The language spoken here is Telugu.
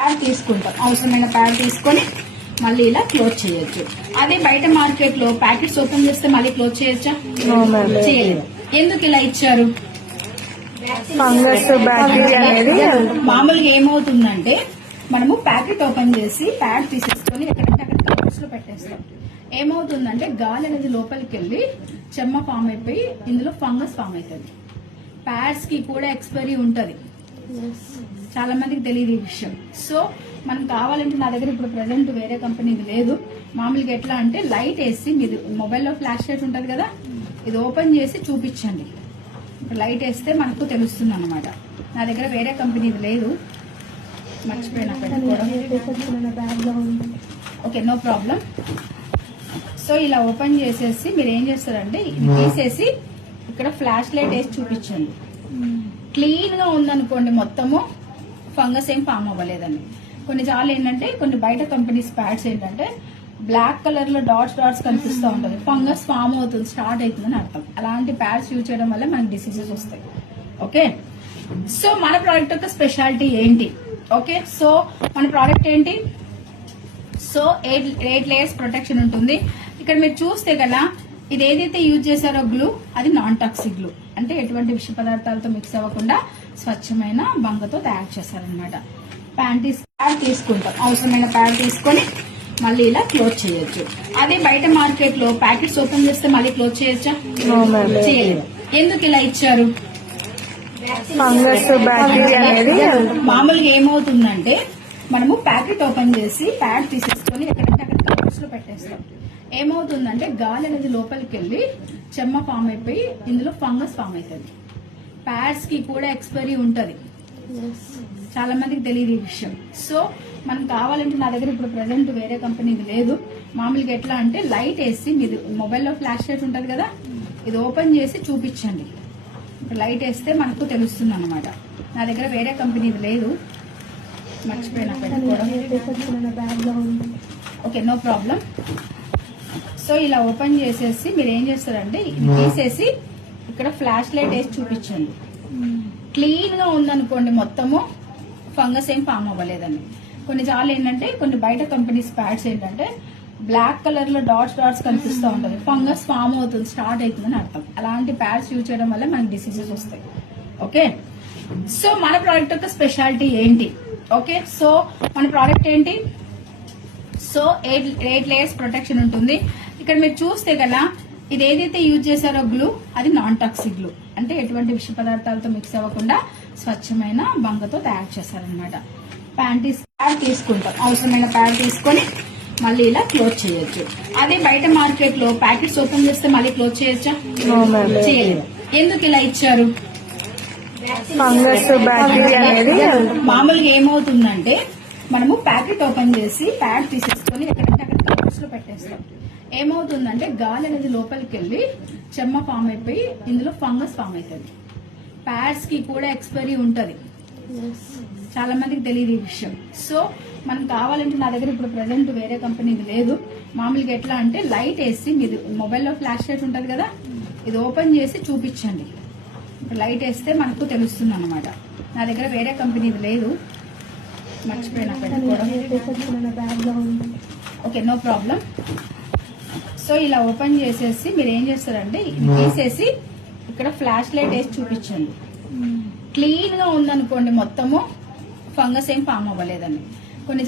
ప్యాడ్ తీసుకుంటాం, అవసరమైన ప్యాడ్ తీసుకొని మళ్ళీ ఇలా క్లోజ్ చేయొచ్చు. అదే బయట మార్కెట్ లో ప్యాకెట్స్ ఓపెన్ చేస్తే మళ్ళీ క్లోజ్ చేయొచ్చా? చేయలేదు. ఎందుకు ఇలా ఇచ్చారు? ఫంగస్ బ్యాక్టీరియా అనేది మామూలుగా ఏమవుతుందంటే మనము ప్యాకెట్ ఓపెన్ చేసి ప్యాడ్ తీసేసుకొని ఎక్కడంటే అక్కడ కవర్స్ లో పెట్టేస్తాం. ఏమవుతుందంటే గాలి అనేది లోపలికి వెళ్లి చెమ్మ ఫామ్ అయిపోయి ఇందులో ఫంగస్ ఫామ్ అవుతుంది. ప్యాడ్స్ కి కూడా ఎక్స్పైరీ ఉంటది, చాలా మందికి తెలియదు ఈ విషయం. సో మనం కావాలంటే నా దగ్గర ఇప్పుడు ప్రెసెంట్ వేరే కంపెనీది లేదు. మామూలుగా ఎట్లా అంటే లైట్ వేసి మీరు మొబైల్లో ఫ్లాష్ లైట్ ఉంటది కదా, ఇది ఓపెన్ చేసి చూపించండి. లైట్ వేస్తే మనకు తెలుస్తుంది అనమాట. నా దగ్గర వేరే కంపెనీది లేదు, మర్చిపోయినా పెట్టుకోవడం. Okay, no problem. సో ఇలా ఓపెన్ చేసేసి మీరు ఏం చేస్తారంటే ఇది తీసేసి ఇక్కడ ఫ్లాష్ లైట్ వేసి చూపించండి. క్లీన్ గా ఉందనుకోండి, మొత్తము ఫంగస్ ఏం ఫామ్ అవ్వలేదండి. కొన్నిసార్లు ఏంటంటే కొన్ని బయట కంపెనీస్ ప్యాడ్స్ ఏంటంటే బ్లాక్ కలర్ లో డాట్స్ కనిపిస్తూ ఉంటుంది, ఫంగస్ ఫామ్ అవుతుంది, స్టార్ట్ అవుతుందని అర్థం. అలాంటి ప్యాడ్స్ యూజ్ చేయడం వల్ల మనకి డిసీజెస్ వస్తాయి. ఓకే, సో మన ప్రోడక్ట్ యొక్క స్పెషాలిటీ ఏంటి? ఓకే, సో మన ప్రోడక్ట్ ఏంటి? సో 8 లేయర్స్ ప్రొటెక్షన్ ఉంటుంది. ఇక్కడ మీరు చూస్తే కదా, ఇది ఏదైతే యూజ్ చేశారో గ్లూ, అది నాన్ టాక్సిక్ గ్లూ, అంటే ఎటువంటి విష పదార్థాలతో మిక్స్ అవ్వకుండా స్వచ్ఛమైన బంగతో తయారు చేశారనమాట. ప్యాడ్ తీసుకుంటాం, అవసరమైన ప్యాడ్ తీసుకొని మళ్ళీ ఇలా క్లోజ్ చేయొచ్చు. అదే బయట మార్కెట్ లో ప్యాకెట్స్ ఓపెన్ చేస్తే మళ్ళీ క్లోజ్ చేయొచ్చా? చేయలేదు. ఎందుకు ఇలా ఇచ్చారు? ఫంగస్ బ్యాక్టీరియా అనేది మామూలుగా ఏమవుతుందంటే మనము ప్యాకెట్ ఓపెన్ చేసి ప్యాడ్ తీసేసుకొని ఎక్కడంటే అక్కడ కవర్స్ లో పెట్టేస్తాం. ఏమవుతుందంటే గాలి అనేది లోపలికి వెళ్లి చెమ్మ ఫామ్ అయిపోయి ఇందులో ఫంగస్ ఫామ్ అవుతుంది. ప్యాడ్స్ కి కూడా ఎక్స్పైరీ ఉంటది, చాలా మందికి తెలియదు ఈ విషయం. సో మనం కావాలంటే నా దగ్గర ఇప్పుడు ప్రెసెంట్ వేరే కంపెనీది లేదు. మామూలుగా ఎట్లా అంటే లైట్ వేసి మీరు మొబైల్లో ఫ్లాష్ లైట్ ఉంటది కదా, ఇది ఓపెన్ చేసి చూపించండి. లైట్ వేస్తే మనకు తెలుస్తుంది అనమాట. నా దగ్గర వేరే కంపెనీది లేదు, మర్చిపోయినా పెట్టుకోవడం. Okay, no problem. సో ఇలా ఓపెన్ చేసేసి మీరు ఏం చేస్తారంటే ఇది తీసేసి ఇక్కడ ఫ్లాష్ లైట్ వేసి చూపించండి. క్లీన్ గా ఉందనుకోండి, మొత్తము ఫంగస్ ఏం ఫామ్ అవ్వలేదండి. కొన్నిసార్లు ఏంటంటే కొన్ని బయట కంపెనీస్ ప్యాడ్స్ ఏంటంటే బ్లాక్ కలర్ లో డాట్స్ కనిపిస్తూ ఉంటుంది, ఫంగస్ ఫామ్ అవుతుంది, స్టార్ట్ అవుతుందని అర్థం. అలాంటి ప్యాడ్స్ యూజ్ చేయడం వల్ల మనకి డిసీజెస్ వస్తాయి. ఓకే, సో మన ప్రోడక్ట్ యొక్క స్పెషాలిటీ ఏంటి? ఓకే, సో మన ప్రోడక్ట్ ఏంటి? సో 8 లేయర్స్ ప్రొటెక్షన్ ఉంటుంది. ఇక్కడ మీరు చూస్తే కదా, ఇది ఏదైతే యూజ్ చేశారో గ్లూ, అది నాన్ టాక్సిక్ గ్లూ, అంటే ఎటువంటి విష పదార్థాలతో మిక్స్ అవ్వకుండా స్వచ్ఛమైన బంగతో తయారు చేశారనమాట. ప్యాడ్ తీసుకుంటాం, అవసరమైన ప్యాడ్ తీసుకొని మళ్ళీ ఇలా క్లోజ్ చేయొచ్చు. అదే బయట మార్కెట్ లో ప్యాకెట్స్ ఓపెన్ చేస్తే మళ్ళీ క్లోజ్ చేయొచ్చా? చేయలేదు. ఎందుకు ఇలా ఇచ్చారు? ఫంగస్ బ్యాక్టీరియా అనేది మామూలుగా ఏమవుతుందంటే మనము ప్యాకెట్ ఓపెన్ చేసి ప్యాడ్ తీసేసుకొని ఎక్కడంటే అక్కడ కవర్స్ లో పెట్టేస్తాం. ఏమవుతుందంటే గాలి అనేది లోపలికి వెళ్లి చెమ్మ ఫామ్ అయిపోయి ఇందులో ఫంగస్ ఫామ్ అవుతుంది. ప్యాడ్స్ కి కూడా ఎక్స్పైరీ ఉంటది, చాలా మందికి తెలియదు ఈ విషయం. సో మనం కావాలంటే నా దగ్గర ఇప్పుడు ప్రెసెంట్ వేరే కంపెనీది లేదు. మామూలుగా ఎట్లా అంటే లైట్ వేసి మీరు మొబైల్లో ఫ్లాష్ లైట్ ఉంటది కదా, ఇది ఓపెన్ చేసి చూపించండి. లైట్ వేస్తే మనకు తెలుస్తుంది అనమాట. నా దగ్గర వేరే కంపెనీది లేదు, మర్చిపోయినా పెట్టుకోవడం. Okay, no problem. సో ఇలా ఓపెన్ చేసేసి మీరు ఏం చేస్తారంటే ఇది తీసేసి ఇక్కడ ఫ్లాష్ లైట్ వేసి చూపించండి. క్లీన్ గా ఉందనుకోండి, మొత్తము ఫంగస్ ఏం ఫామ్ అవ్వలేదండి. కొన్ని